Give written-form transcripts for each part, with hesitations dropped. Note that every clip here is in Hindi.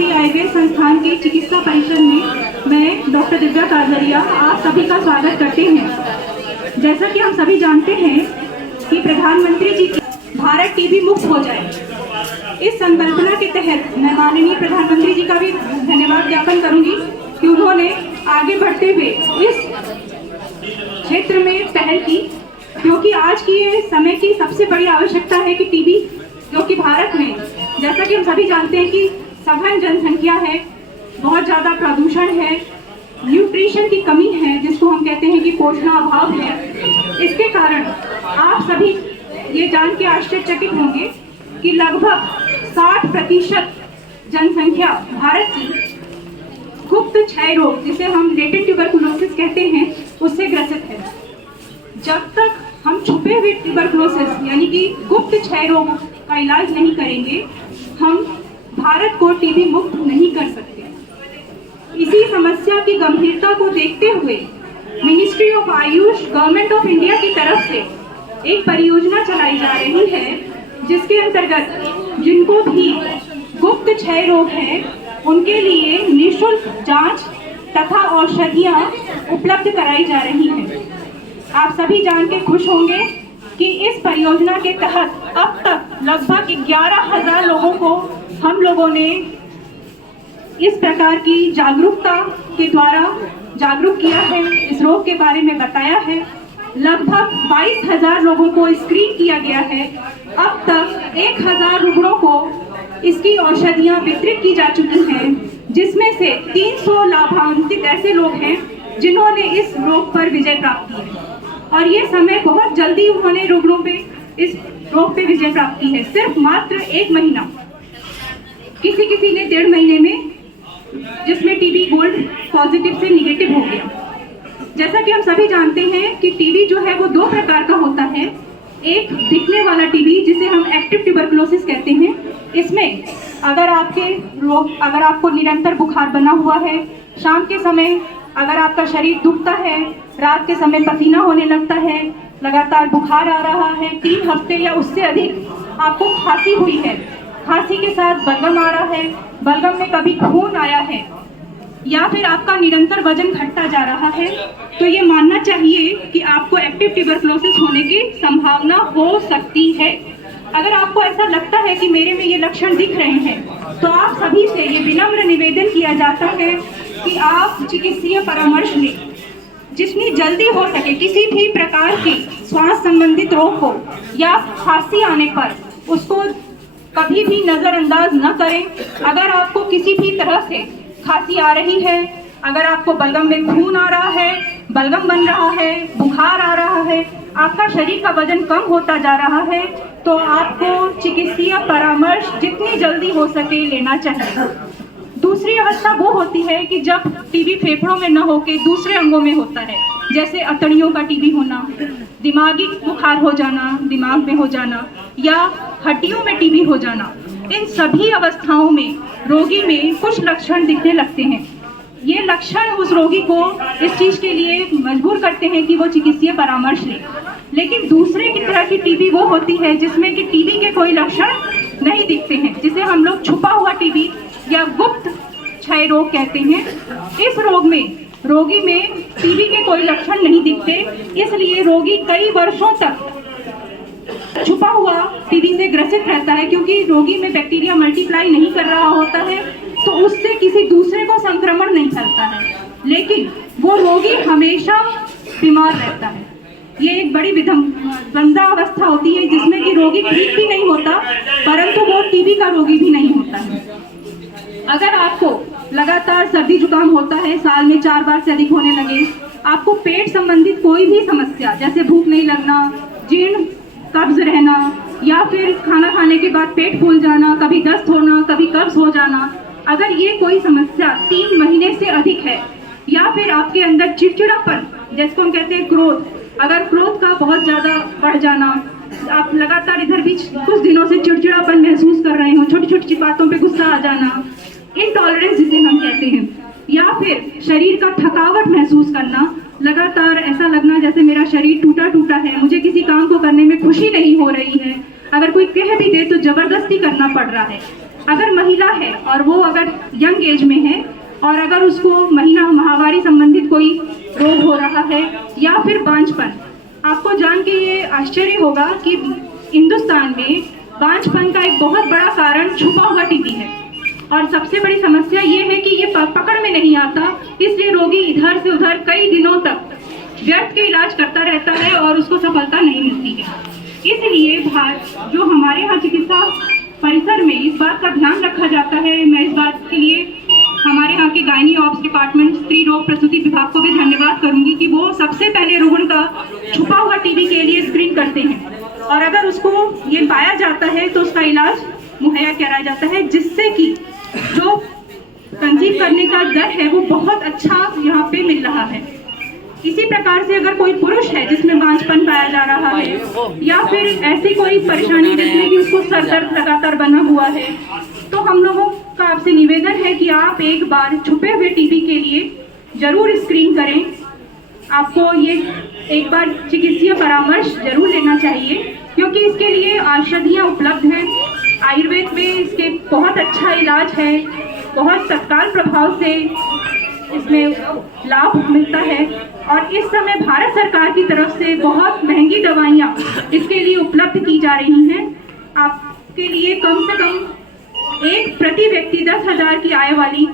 भारतीय आयुर्वेद संस्थान की चिकित्सा परिषद में मैं डॉक्टर दिव्या काजरिया आप सभी का स्वागत करते हैं। जैसा कि हम सभी जानते हैं कि प्रधानमंत्री जी भारत टीबी मुक्त हो जाए, इस संकल्पना के तहत मैं माननीय प्रधानमंत्री जी का भी धन्यवाद ज्ञापन करूंगी कि उन्होंने आगे बढ़ते हुए इस क्षेत्र में पहल की, क्योंकि आज की ये समय की सबसे बड़ी आवश्यकता है कि टीबी, जो कि भारत में जैसा कि हम सभी जानते हैं कि सघन जनसंख्या है, बहुत ज़्यादा प्रदूषण है, न्यूट्रिशन की कमी है जिसको हम कहते हैं कि पोषणाभाव है। इसके कारण आप सभी ये जान के आश्चर्यचकित होंगे कि लगभग 60% जनसंख्या भारत की गुप्त क्षय रोग, जिसे हम लेटेंट ट्यूबरकुलोसिस कहते हैं, उससे ग्रसित है। जब तक हम छुपे हुए ट्यूबरकुलोसिस यानी कि गुप्त क्षय रोग का इलाज नहीं करेंगे, हम भारत को टीबी मुक्त नहीं कर सकते। इसी समस्या की गंभीरता को देखते हुए ministry of Ayush government of India की तरफ से एक परियोजना चलाई जा रही है, जिसके अंतर्गत जिनको भी गुप्त क्षय रोग है उनके लिए निःशुल्क जांच तथा औषधियां उपलब्ध कराई जा रही हैं। आप सभी जान के खुश होंगे कि इस परियोजना के तहत अब तक लगभग 11,000 लोगों को हम लोगों ने इस प्रकार की जागरूकता के द्वारा जागरूक किया है, इस रोग के बारे में बताया है। लगभग 22,000 लोगों को स्क्रीन किया गया है। अब तक 1,000 रुग्णों को इसकी औषधियां वितरित की जा चुकी हैं, जिसमें से 300 लाभान्वित ऐसे लोग हैं जिन्होंने इस रोग पर विजय प्राप्त की है। और ये समय बहुत जल्दी उन्होंने रुग्णों पे इस रोग पे विजय प्राप्त की है। सिर्फ मात्र 1 महीना, किसी ने 1.5 महीने में, जिसमें टीबी गोल्ड पॉजिटिव से निगेटिव हो गया। जैसा कि हम सभी जानते हैं कि टीबी जो है वो 2 प्रकार का होता है। एक दिखने वाला टीबी जिसे हम एक्टिव ट्यूबरकुलोसिस कहते हैं। इसमें अगर आपको निरंतर बुखार बना हुआ है, शाम के समय अगर आपका शरीर दुखता है, रात के समय पसीना होने लगता है, लगातार बुखार आ रहा है, 3 हफ्ते या उससे अधिक आपको खांसी हुई है, खांसी के साथ बलगम आ रहा है, बलगम में कभी खून आया है, या फिर आपका निरंतर वजन घटता जा रहा है, तो ये मानना चाहिए कि आपको एक्टिव ट्यूबरकुलोसिस होने की संभावना हो सकती है। अगर आपको ऐसा लगता है कि मेरे में ये लक्षण दिख रहे हैं, तो आप सभी से ये विनम्र निवेदन किया जाता है कि आप चिकित्सीय परामर्श लें। जितनी जल्दी हो सके किसी भी प्रकार की श्वास संबंधित रोग हो या खांसी आने पर उसको कभी भी नज़रअंदाज न करें। अगर आपको किसी भी तरह से खांसी आ रही है, अगर आपको बलगम में खून आ रहा है, बलगम बन रहा है, बुखार आ रहा है, आपका शरीर का वजन कम होता जा रहा है, तो आपको चिकित्सीय परामर्श जितनी जल्दी हो सके लेना चाहिए। दूसरी अवस्था वो होती है कि जब टीबी फेफड़ों में न होकर दूसरे अंगों में होता है, जैसे अतड़ियों का टीबी होना, दिमागी बुखार हो जाना, दिमाग में हो जाना, या हड्डियों में टीबी हो जाना। इन सभी अवस्थाओं में रोगी में कुछ लक्षण दिखने लगते हैं। ये लक्षण उस रोगी को इस चीज़ के लिए मजबूर करते हैं कि वो चिकित्सीय परामर्श ले। लेकिन दूसरे की तरह की टीबी वो होती है जिसमें कि टीबी के कोई लक्षण नहीं दिखते हैं, जिसे हम लोग छुपा हुआ टीबी या गुप्त क्षय रोग कहते हैं। इस रोग में रोगी में टीबी के कोई लक्षण नहीं दिखते, इसलिए रोगी कई वर्षों तक छुपा हुआ टीबी से ग्रसित रहता है, क्योंकि रोगी में बैक्टीरिया मल्टीप्लाई नहीं कर रहा होता है, तो उससे किसी दूसरे को संक्रमण नहीं फैलता है, लेकिन वो रोगी हमेशा बीमार रहता है। ये एक बड़ी विधंसा अवस्था होती है जिसमें कि रोगी ठीक भी नहीं होता, परंतु वो टीबी का रोगी भी नहीं होता है। अगर आपको लगातार सर्दी जुकाम होता है, साल में 4 बार से अधिक होने लगे, आपको पेट संबंधित कोई भी समस्या जैसे भूख नहीं लगना, जीर्ण कब्ज रहना, या फिर खाना खाने के बाद पेट फूल जाना, कभी दस्त होना, कभी कब्ज हो जाना, अगर ये कोई समस्या 3 महीने से अधिक है, या फिर आपके अंदर चिड़चिड़ापन जिसको हम कहते हैं क्रोध, अगर क्रोध का बहुत ज़्यादा बढ़ जाना, आप लगातार इधर भी कुछ दिनों से चिड़चिड़ापन महसूस कर रहे हो, छोटी छोटी बातों पे गुस्सा आ जाना, इंटॉलरेंस जिसे हम कहते हैं, या फिर शरीर का थकावट महसूस करना, लगातार ऐसा लगना जैसे मेरा शरीर टूटा टूटा है, मुझे किसी काम को करने में खुशी नहीं हो रही है, अगर कोई कह भी दे तो जबरदस्ती करना पड़ रहा है, अगर महिला है और वो अगर यंग एज में है और अगर उसको महीना माहवारी संबंधित कोई रोग हो रहा है या फिर बांझपन, आपको जान के ये आश्चर्य होगा कि हिंदुस्तान में बांझपन का एक बहुत बड़ा कारण छुपा हुआ टीबी है। और सबसे बड़ी समस्या ये है कि ये पकड़ में नहीं आता, इसलिए रोगी इधर से उधर कई दिनों तक व्यर्थ के इलाज करता रहता है और उसको सफलता नहीं मिलती है। इसलिए जो हमारे यहाँ चिकित्सा परिसर में इस बात का ध्यान रखा जाता है। मैं इस बात के लिए हमारे यहाँ के गायनी ऑप्स डिपार्टमेंट स्त्री रोग प्रसूति विभाग को भी धन्यवाद करूंगी कि वो सबसे पहले रुग्ण का छुपा हुआ टीबी के लिए स्क्रीन करते हैं और अगर उसको ये पाया जाता है तो उसका इलाज मुहैया कराया जाता है, जिससे कि जो कंसीव करने का दर है वो बहुत अच्छा यहाँ पे मिल रहा है। इसी प्रकार से अगर कोई पुरुष है जिसमें बांझपन पाया जा रहा है या फिर ऐसी कोई परेशानी जिसमें कि उसको सर दर्द लगातार बना हुआ है, तो हम लोगों का आपसे निवेदन है कि आप एक बार छुपे हुए टीबी के लिए जरूर स्क्रीन करें। आपको ये एक बार चिकित्सीय परामर्श जरूर लेना चाहिए, क्योंकि इसके लिए औषधियाँ उपलब्ध हैं। आयुर्वेद में इसके बहुत अच्छा इलाज है, बहुत तत्काल प्रभाव से इसमें लाभ मिलता है और इस समय भारत सरकार की तरफ से बहुत महंगी दवाइयाँ इसके लिए उपलब्ध की जा रही हैं। आपके लिए कम से कम एक प्रति व्यक्ति 10,000 की आय वाली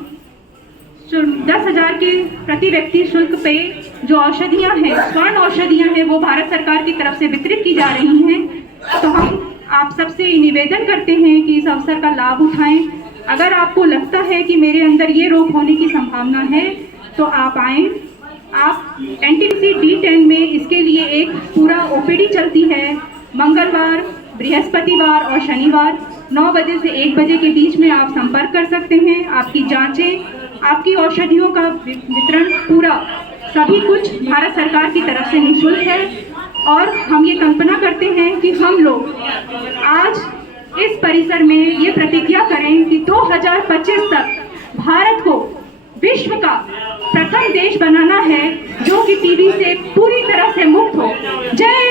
10,000 के प्रति व्यक्ति शुल्क पे जो औषधियाँ हैं, स्वर्ण औषधियाँ हैं, वो भारत सरकार की तरफ से वितरित की जा रही हैं। तो हम आप सबसे निवेदन करते हैं कि इस अवसर का लाभ उठाएं। अगर आपको लगता है कि मेरे अंदर ये रोग होने की संभावना है तो आप आएँ। आप एनटीपीसी D10 में इसके लिए एक पूरा ओपीडी चलती है। मंगलवार, बृहस्पतिवार और शनिवार 9 बजे से 1 बजे के बीच में आप संपर्क कर सकते हैं। आपकी जांचें, आपकी औषधियों का वितरण, पूरा सभी कुछ भारत सरकार की तरफ से निःशुल्क है। और हम ये कल्पना करते हैं कि हम लोग आज इस परिसर में ये प्रतिज्ञा करें कि 2025 तक भारत को विश्व का प्रथम देश बनाना है जो कि टीबी से पूरी तरह से मुक्त हो। जय